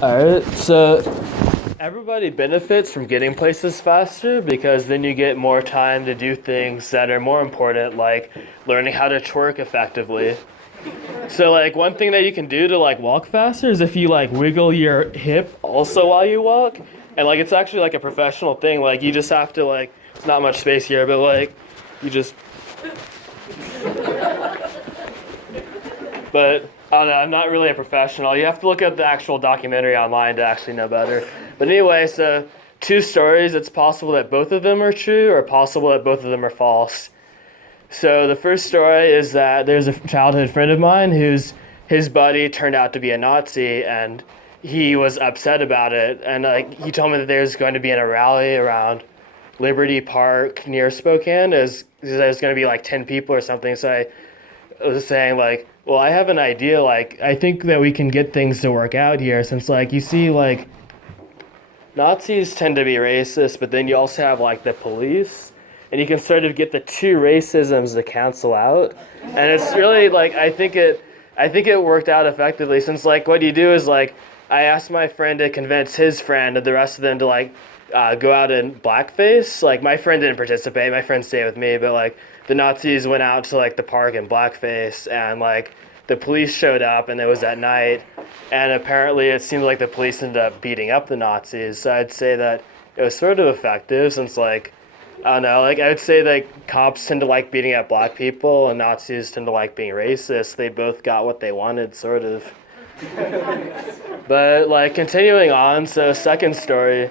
Alright, so everybody benefits from getting places faster because then you get more time to do things that are more important, like learning how to twerk effectively. So like one thing that you can do to like walk faster is if you like wiggle your hip also while you walk. And like it's actually like a professional thing. Like you just have to like, it's not much space here, but like you just but I don't know, I'm not really a professional. You have to look at the actual documentary online to actually know better. But anyway, so 2 stories, it's possible that both of them are true or possible that both of them are false. So the first story is that there's a childhood friend of mine his buddy turned out to be a Nazi and he was upset about it. And like he told me that there's going to be in a rally around Liberty Park near Spokane. There's going to be like 10 people or something. So I was saying like, well, I have an idea. Like, I think that we can get things to work out here since like you see like Nazis tend to be racist, but then you also have like the police and you can sort of get the 2 racisms to cancel out. And it's really like, I think it worked out effectively since like what you do is like, I asked my friend to convince his friend and the rest of them to like go out in blackface. Like my friend didn't participate, my friend stayed with me, but like the Nazis went out to like the park in blackface and like the police showed up and it was at night and apparently it seemed like the police ended up beating up the Nazis. So I'd say that it was sort of effective since like, I don't know, like I would say like cops tend to like beating up black people and Nazis tend to like being racist. They both got what they wanted, sort of. But like continuing on, so second story.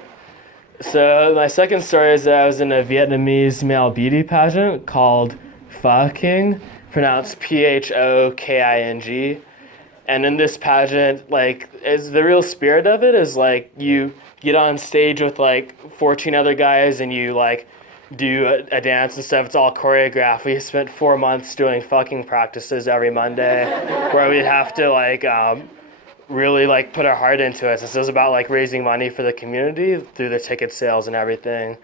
So my second story is that I was in a Vietnamese male beauty pageant called Pho King, pronounced Phoking. And in this pageant, like, is the real spirit of it is like you get on stage with like 14 other guys and you like do a dance and stuff. It's all choreographed. We spent 4 months doing fucking practices every Monday where we'd have to like really like put our heart into it. So it was about like raising money for the community through the ticket sales and everything.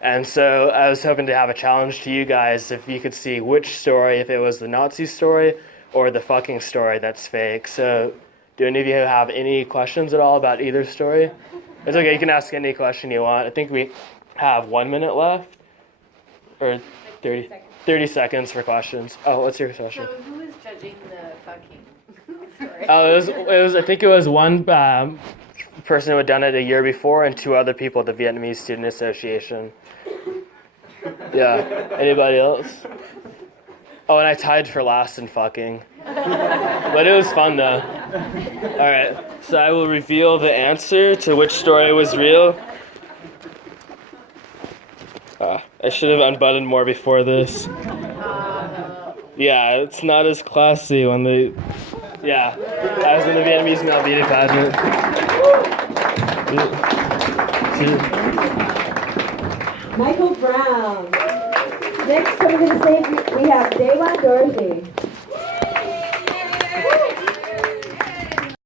And so I was hoping to have a challenge to you guys if you could see which story, if it was the Nazi story or the fucking story that's fake. So do any of you have any questions at all about either story? It's okay, you can ask any question you want. I think we have 1 minute left or 30 seconds for questions. Oh, what's your question? So who is judging the fucking story? Oh, it was. I think it was one person who had done it a year before, and 2 other people at the Vietnamese Student Association. Yeah. Anybody else? Oh, and I tied for last in fucking. But it was fun though. All right. So I will reveal the answer to which story was real. I should have unbuttoned more before this. Yeah, it's not as classy when they. Yeah, I was in the Vietnamese male beauty pageant. Michael Brown. Next, coming to the stage, we have Dayla Dorothy.